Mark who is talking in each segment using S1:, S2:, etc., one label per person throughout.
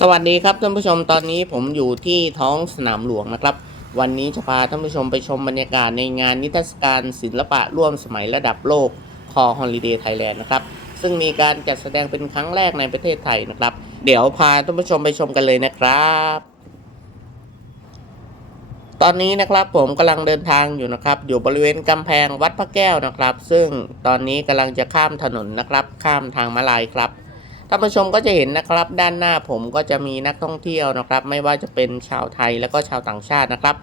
S1: สวัสดีครับท่านผู้ชมตอนนี้ผมอยู่ที่ท้องสนามหลวงนะครับ วันนี้จะพาท่านผู้ชมไปชมบรรยากาศในงานนิทรรศการศิลปะร่วมสมัยระดับโลกคอฮอลิเดย์ไทยแลนด์นะครับ ซึ่งมีการจัดแสดงเป็นครั้งแรกในประเทศไทยนะครับ เดี๋ยวพาท่านผู้ชมไปชมกันเลยนะครับ ตอนนี้นะครับผมกำลังเดินทางอยู่นะครับ อยู่บริเวณกำแพงวัดพระแก้วนะครับ ซึ่งตอนนี้กำลังจะข้ามถนนนะครับ ข้ามทางมาลายครับ ท่านผู้ชมก็จะเห็นนะครับด้านหน้าผมก็จะมีนักท่องเที่ยวนะครับ ไม่ว่าจะเป็นชาวไทยแล้วก็ชาวต่างชาตินะครับ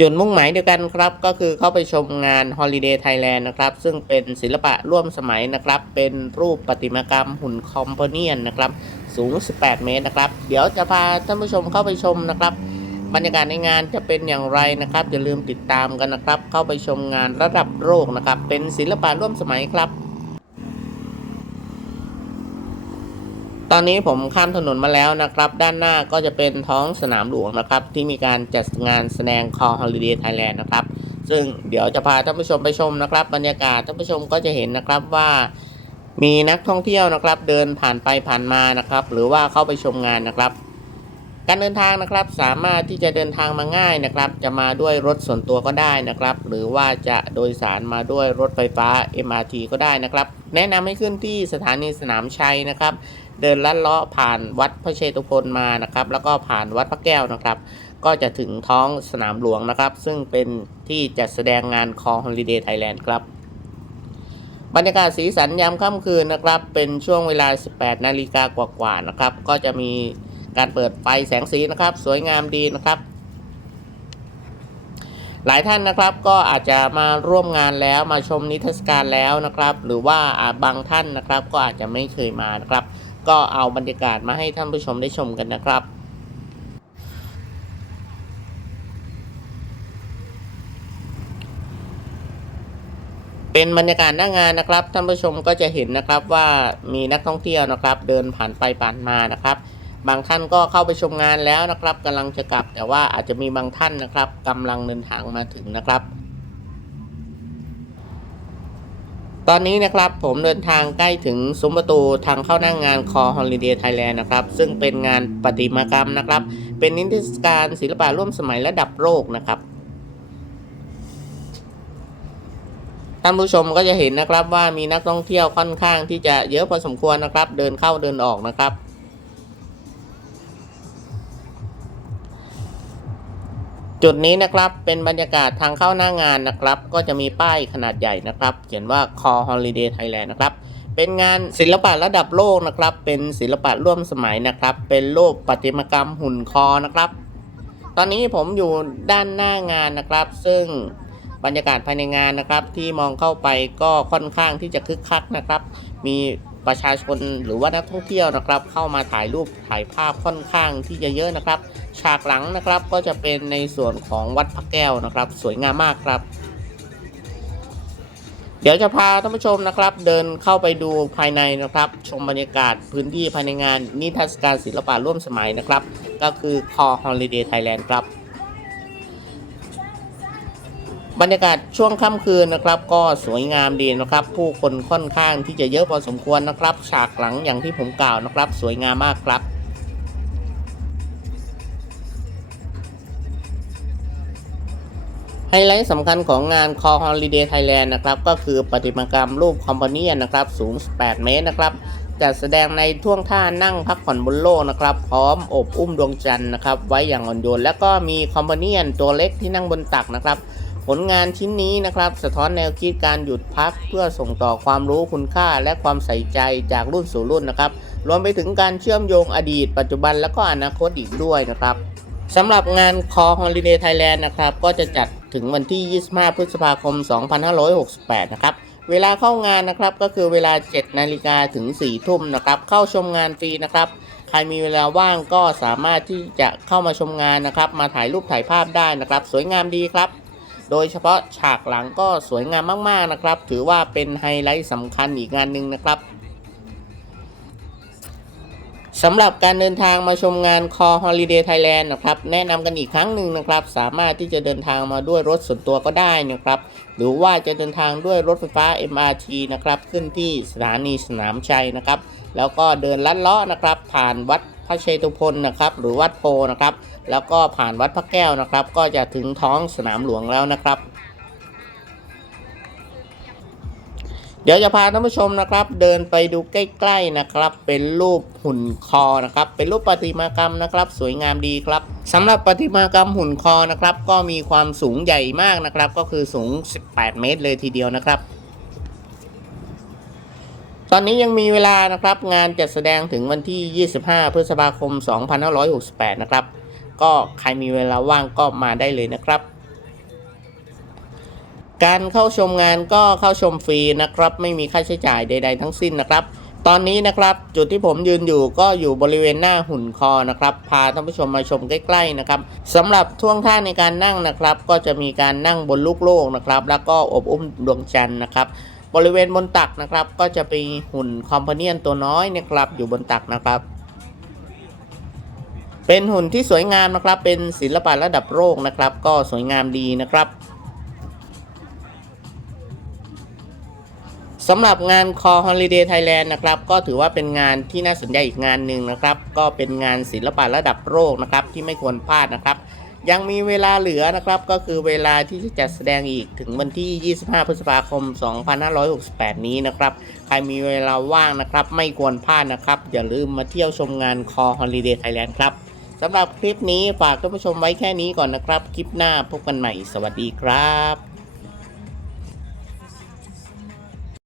S1: จุดมุ่งหมายเดียวกันครับ ก็คือเข้าไปชมงาน Holiday Thailand นะครับ ซึ่งเป็นศิลปะร่วมสมัยนะครับ เป็นรูปประติมากรรมหุ่นคอมโพเนียนนะครับ สูง 18 เมตรนะครับ เดี๋ยวจะพาท่านผู้ชมเข้าไปชมนะครับ บรรยากาศในงานจะเป็นอย่างไรนะครับอย่าลืมติดตามกันนะครับ เข้าไปชมงานระดับโลกนะครับ เป็นศิลปะร่วมสมัยครับ ตอนนี้ผมข้ามถนนมาแล้วนะครับ ด้านหน้าก็จะเป็นท้องสนามหลวงนะครับ ที่มีการจัดงานแสดง Call Holiday Thailand นะครับ ซึ่งเดี๋ยวจะพาท่านผู้ชมไปชมนะครับ บรรยากาศท่านผู้ชมก็จะเห็นนะครับว่ามีนักท่องเที่ยวนะครับ เดินผ่านไปผ่านมานะครับ หรือว่าเข้าไปชมงานนะครับ การเดินทางนะครับสามารถที่จะเดินทางมาง่ายนะครับ จะมาด้วยรถส่วนตัวก็ได้นะครับ หรือว่าจะโดยสารมาด้วยรถไฟฟ้า MRT ก็ได้นะครับ แนะนำให้ขึ้นที่สถานีสนามชัยนะครับ เดินลัดเลาะผ่านวัดพระเชตุพนมานะครับ แล้วก็ผ่านวัดพระแก้วนะครับ ก็จะถึงท้องสนามหลวงนะครับ ซึ่งเป็นที่จัดแสดงงาน Call Holiday Thailand ครับบรรยากาศสีสันยามค่ำคืนนะครับ เป็นช่วงเวลา 18 นาฬิกากว่าๆนะครับ ก็จะมี การเปิดไฟแสงสีนะครับ สวยงามดีนะครับ หลายท่านนะครับก็อาจจะมาร่วมงานแล้วมาชมนิทรรศการแล้วนะครับ หรือว่าบางท่านนะครับ ก็อาจจะไม่เคยมานะครับ ก็เอาบรรยากาศมาให้ท่านผู้ชมได้ชมกันนะครับเป็นบรรยากาศหน้างานนะครับท่านผู้ชมก็จะเห็นนะครับว่ามีนักท่องเที่ยวนะครับ เดินผ่านไปผ่านมานะครับ บางท่านก็เข้าไปชมงานแล้วนะครับกำลังจะกลับ แต่ว่าอาจจะมีบางท่านนะครับกำลังเดินทางมาถึงนะครับ ตอนนี้นะครับผมเดินทางใกล้ถึงซุ้มประตูทางเข้าหน้างงาน Call Holiday Thailand นะครับ ซึ่งเป็นงานประติมากรรมนะครับ เป็นนิทรรศการศิลปะร่วมสมัยระดับโลกนะครับท่านผู้ชมก็จะเห็นนะครับว่ามีนักท่องเที่ยวค่อนข้างที่จะเยอะพอสมควรนะครับ เดินเข้าเดินออกนะครับ จุดนี้นะครับเป็นบรรยากาศทางเข้าหน้างานนะครับ ก็จะมีป้ายขนาดใหญ่นะครับ เขียนว่า Call Holiday Thailand นะครับ เป็นงานศิลปะระดับโลกนะครับ เป็นศิลปะร่วมสมัยนะครับ เป็นรูปประติมกรรมหุ่นคอนะครับ ตอนนี้ผมอยู่ด้านหน้างานนะครับ ซึ่งบรรยากาศภายในงานนะครับ ที่มองเข้าไปก็ค่อนข้างที่จะคึกคักนะครับ มี ประชาชนหรือว่านักท่องเที่ยวนะครับ เข้ามาถ่ายรูปถ่ายภาพค่อนข้างที่จะเยอะนะครับ ฉากหลังนะครับก็จะเป็นในส่วนของวัดพระแก้วนะครับ สวยงามมากครับ เดี๋ยวจะพาท่านผู้ชมนะครับ เดินเข้าไปดูภายในนะครับ ชมบรรยากาศพื้นที่ภายในงานนิทรรศการศิลปะร่วมสมัยนะครับ ก็คือ Call Holiday Thailand ครับ บรรยากาศช่วงค่ำคืนนะครับ ก็สวยงามดีนะครับ ผู้คนค่อนข้างที่จะเยอะพอสมควรนะครับ ฉากหลังอย่างที่ผมกล่าวนะครับ สวยงามมากครับไฮไลท์สำคัญของงาน Call Holiday Thailand นะครับก็คือประติมากรรมรูปคอมพาเนียนนะครับ สูง 8 เมตรนะครับจัดแสดงในท่วงท่านั่งพักผ่อนบนโลกนะครับ พร้อมอบอุ้มดวงจันทร์นะครับ ไว้อย่างอ่อนโยน แล้วก็มีคอมพาเนียนตัวเล็กที่นั่งบนตักนะครับ ผลงานชิ้นนี้นะครับ สะท้อนแนวคิดการหยุดพักเพื่อส่งต่อความรู้คุณค่าและความใส่ใจจากรุ่นสู่รุ่นนะครับ รวมไปถึงการเชื่อมโยงอดีต ปัจจุบันและก็อนาคตอีกด้วยนะครับสำหรับงาน Call Holiday Thailand นะครับ ก็จะจัดถึงวันที่ 25 พฤษภาคม 2568 นะครับ เวลาเข้างานนะครับก็คือเวลา 7 นาฬิกาถึง 4 ทุ่มนะครับ เข้าชมงานฟรีนะครับ ใครมีเวลาว่างก็สามารถที่จะเข้ามาชมงานนะครับ มาถ่ายรูปถ่ายภาพได้นะครับ สวยงามดีครับ โดยเฉพาะฉากหลังก็สวยงามมากๆนะครับ ถือว่าเป็นไฮไลท์สำคัญอีกงานหนึ่งนะครับสำหรับการเดินทางมาชมงาน Call Holiday Thailand นะครับ แนะนำกันอีกครั้งหนึ่งนะครับ สามารถที่จะเดินทางมาด้วยรถส่วนตัวก็ได้นะครับ หรือว่าจะเดินทางด้วยรถไฟฟ้า MRT นะครับ ขึ้นที่สถานีสนามชัยนะครับ แล้วก็เดินลัดเลาะนะครับ ผ่านวัด พระเชตุพนนะครับ หรือวัดโพนะครับ แล้วก็ผ่านวัดพระแก้วนะครับ ก็จะถึงท้องสนามหลวงแล้วนะครับ เดี๋ยวจะพาท่านผู้ชมนะครับ เดินไปดูใกล้ๆนะครับ เป็นรูปหุ่นคอนะครับ เป็นรูปประติมากรรมนะครับ สวยงามดีครับสำหรับประติมากรรมหุ่นคอนะครับ ก็มีความสูงใหญ่มากนะครับ ก็คือสูง 18 เมตรเลยทีเดียวนะครับ ตอนนี้ยังมีเวลานะครับงานจัดแสดงถึงวันที่ 25 พฤษภาคม 2568 นะครับ ก็ใครมีเวลาว่างก็มาได้เลยนะครับ การเข้าชมงานก็เข้าชมฟรีนะครับ ไม่มีค่าใช้จ่ายใด ๆ ทั้งสิ้นนะครับ ตอนนี้นะครับจุดที่ผมยืนอยู่ก็อยู่บริเวณหน้าหุ่นคอนะครับ พาท่านผู้ชมมาชมใกล้ๆนะครับสำหรับท่วงท่าในการนั่งนะครับ ก็จะมีการนั่งบนลูกโลกนะครับ แล้วก็อบอุ้มดวงจันทร์นะครับ บริเวณบนตักนะครับ ก็จะเป็นหุ่นคอมพเนียนตัวน้อยนะครับ อยู่บนตักนะครับ เป็นหุ่นที่สวยงามนะครับ เป็นศิลปะระดับโลกนะครับ ก็สวยงามดีนะครับสำหรับงาน Call Holiday Thailand นะครับ ก็ถือว่าเป็นงานที่น่าสนใจอีกงานหนึ่งนะครับ ก็เป็นงานศิลปะระดับโลกนะครับ ที่ไม่ควรพลาดนะครับ ยังมีเวลาเหลือนะครับ ก็คือเวลาที่จะจัดแสดงอีกถึงวันที่ 25 พฤษภาคม 2568 นี้นะครับ ใครมีเวลาว่างนะครับ ไม่ควรพลาดนะครับ อย่าลืมมาเที่ยวชมงานคอฮอลลีเดย์ไทยแลนด์ครับสำหรับคลิปนี้ฝากท่านผู้ชมไว้แค่นี้ก่อนนะครับ คลิปหน้าพบกันใหม่ สวัสดีครับ